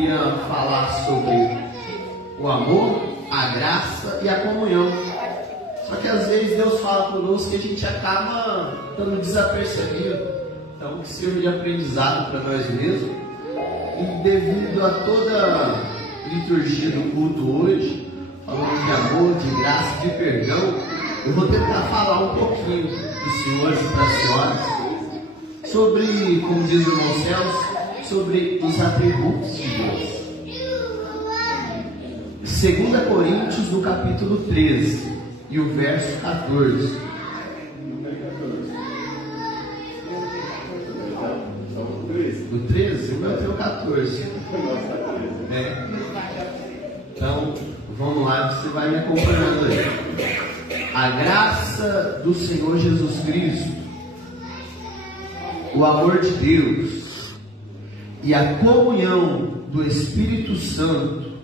Ia falar sobre o amor, a graça e a comunhão. Só que às vezes Deus fala conosco que a gente acaba estando desapercebido. Então que sirva de aprendizado para nós mesmos. E devido a toda a liturgia do culto hoje, falando de amor, de graça, de perdão, eu vou tentar falar um pouquinho dos senhores e para as senhoras sobre, como diz o irmão Celso, sobre os atributos de Deus. 2 Coríntios, no capítulo 13, e o verso 14. No 13? O meu tem o 14. Então, vamos lá, você vai me acompanhando aí. A graça do Senhor Jesus Cristo, o amor de Deus e a comunhão do Espírito Santo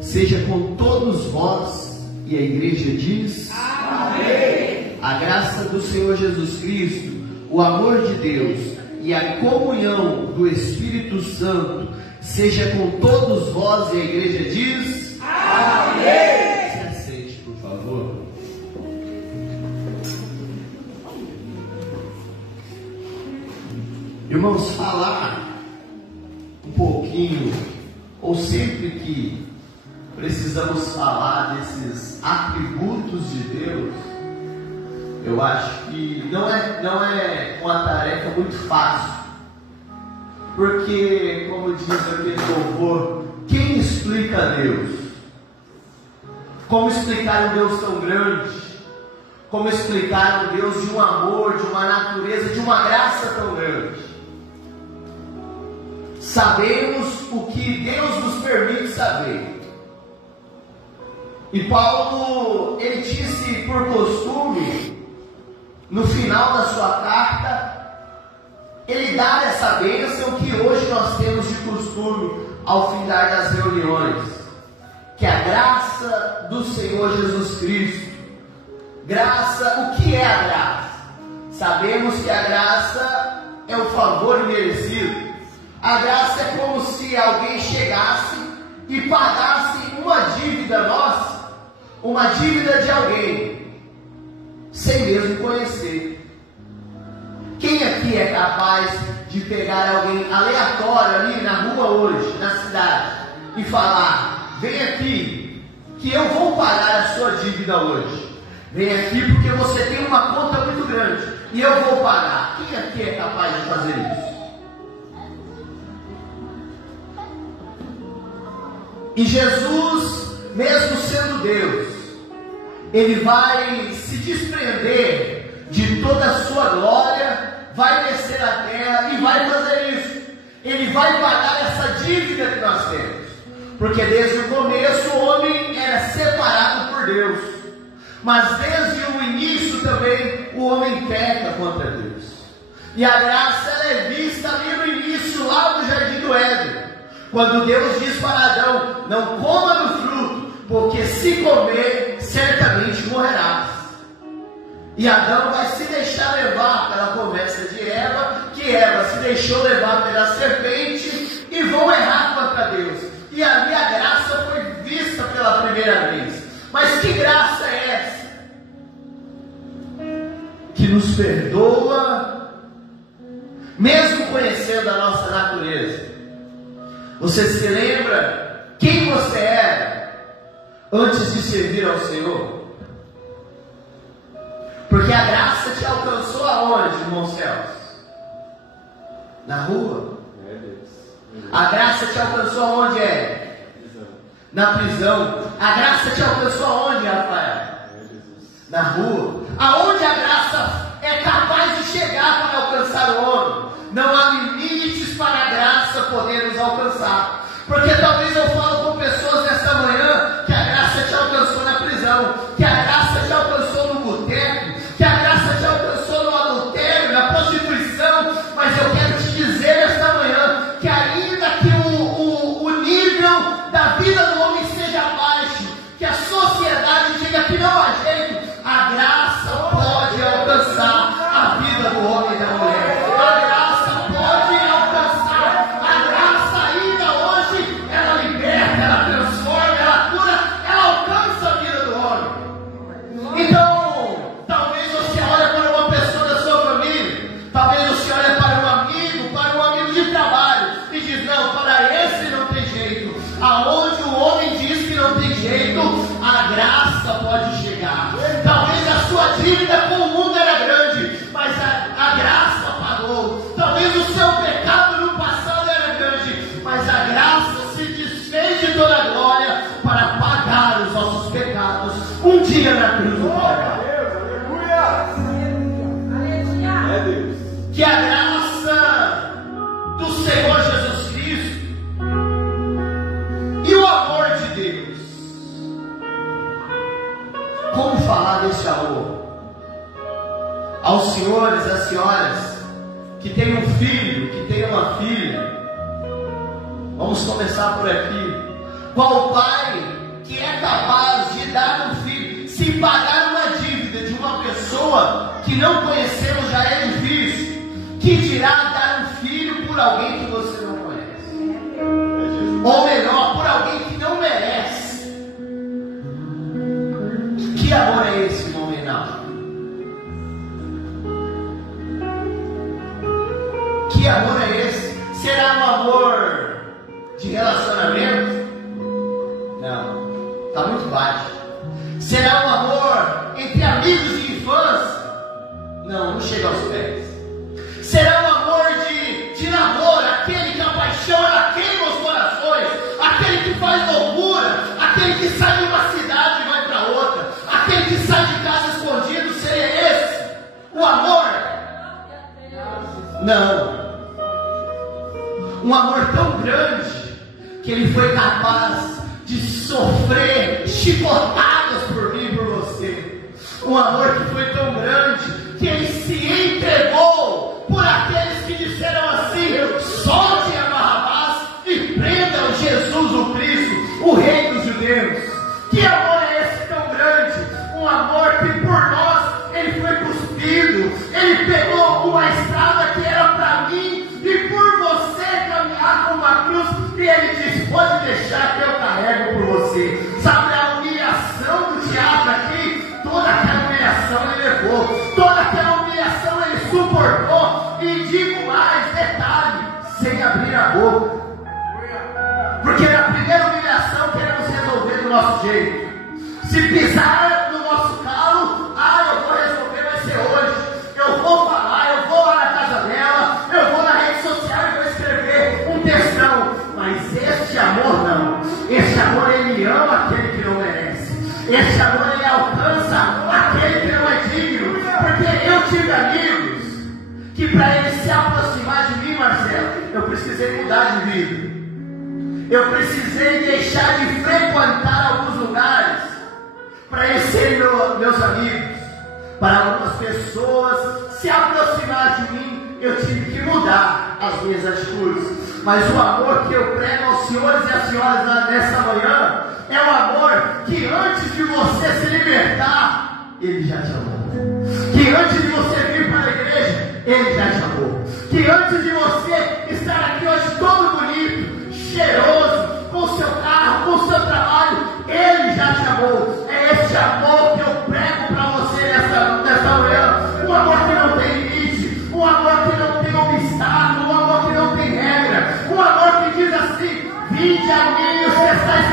seja com todos vós. E a igreja diz: amém. A graça do Senhor Jesus Cristo, o amor de Deus e a comunhão do Espírito Santo seja com todos vós. E a igreja diz: amém. Se aceite, por favor. Irmãos, falar um pouquinho, ou sempre que precisamos falar desses atributos de Deus, eu acho que não é uma tarefa muito fácil, porque, como diz aquele louvor, quem explica Deus? Como explicar um Deus tão grande? Como explicar um Deus de um amor, de uma natureza, de uma graça tão grande? Sabemos o que Deus nos permite saber. E Paulo, ele disse por costume, no final da sua carta, ele dá essa bênção que hoje nós temos de costume ao findar das reuniões, que é a graça do Senhor Jesus Cristo. Graça, o que é a graça? Sabemos que a graça é o favor imerecido. A graça é como se alguém chegasse e pagasse uma dívida nossa, uma dívida de alguém, sem mesmo conhecer. Quem aqui é capaz de pegar alguém aleatório ali na rua hoje, na cidade, e falar: vem aqui, que eu vou pagar a sua dívida hoje. Vem aqui porque você tem uma conta muito grande e eu vou pagar. Quem aqui é capaz de fazer isso? E Jesus, mesmo sendo Deus, Ele vai se desprender de toda a sua glória, vai descer à terra e vai fazer isso. Ele vai pagar essa dívida que nós temos, porque desde o começo o homem era separado por Deus, mas desde o início também o homem peca contra Deus. E a graça ela é vista ali no início, lá no jardim do Éden, quando Deus diz para Adão: não coma do fruto, porque se comer, certamente morrerás. E Adão vai se deixar levar pela conversa de Eva, que Eva se deixou levar pela serpente, e vão errar contra Deus. E ali a graça foi vista pela primeira vez. Mas que graça é essa? Que nos perdoa, mesmo conhecendo a nossa natureza. Você se lembra quem você era antes de servir ao Senhor? Porque a graça te alcançou aonde, irmão Celso? Na rua. A graça te alcançou aonde é? Na prisão. A graça te alcançou aonde, Rafael? Na rua. Aonde a graça é capaz de chegar para alcançar o homem? Não há limites para a graça poder nos alcançar. Porque talvez eu falo com pessoas nesta manhã que a graça te alcançou na prisão, que a graça te alcançou no boteco, que a graça te alcançou no adultério, na prostituição. Mas eu quero te dizer nesta manhã que ainda que o nível da vida do homem seja baixo, que a sociedade diga que não há jeito, a graça pode alcançar a vida do homem e da mulher. A graça pode alcançar. A graça ainda hoje chamou. Aos senhores, às senhoras que têm um filho, que têm uma filha, vamos começar por aqui. Qual pai que é capaz de dar um filho, se pagar uma dívida de uma pessoa que não conhecemos já é difícil, que dirá dar um filho por alguém que você não conhece? Ou melhor, por alguém que não merece. Que amor é esse, irmão Reinaldo? Que amor é esse? Será um amor de relacionamento? Não, está muito baixo. Será um amor entre amigos de infância? Não, não chega aos pés. Será um amor de namoro, aquele que a paixão ela queima os corações, aquele que faz loucura, aquele que sai de uma cidade e vai para outra, aquele que sai de casa escondido? Seria esse o amor? Não. Um amor tão grande que ele foi capaz de sofrer chicotadas por mim e por você. Um amor que foi tão grande que ele se entregou por aqueles que disseram assim: solte a Barrabás e prendam Jesus o Cristo, o Rei dos Judeus. Que amor é esse tão grande? Um amor que por nós ele foi cuspido, ele pegou uma estrada que era para mim e por você caminhar com uma cruz, e ele disse: pode deixar que eu carrego por você. Sabe a humilhação do diabo aqui? Toda aquela humilhação ele levou, toda aquela humilhação ele suportou, e digo mais, detalhe, sem abrir a boca, porque na primeira humilhação queremos resolver do nosso jeito. Se pisar no nosso calo, eu vou resolver, vai ser hoje, eu vou falar, eu vou lá na casa dela, eu vou na rede social e vou escrever um textão. Mas este amor não. Este amor ele ama aquele que não merece. Este amor ele alcança aquele que não é digno. Porque eu tive amigos que para ele se aproximar de mim, Marcelo, eu precisei mudar de vida. Eu precisei deixar de frequentar alguns lugares para eles serem meus amigos. Para algumas pessoas se aproximar de mim, eu tive que mudar as minhas atitudes. Mas o amor que eu prego aos senhores e às senhoras nessa manhã é um amor que antes de você se libertar, ele já te amou. Que antes de você vir para a igreja, ele já te amou. Que antes de você estar aqui hoje todo bonito, cheiroso, com o seu carro, com o seu trabalho, ele já te amou. É esse amor que eu prego para você nessa manhã. Um amor que não tem limite, um amor que não tem obstáculo, um amor que não tem regra, um amor que diz assim: vinde a mim os que estáis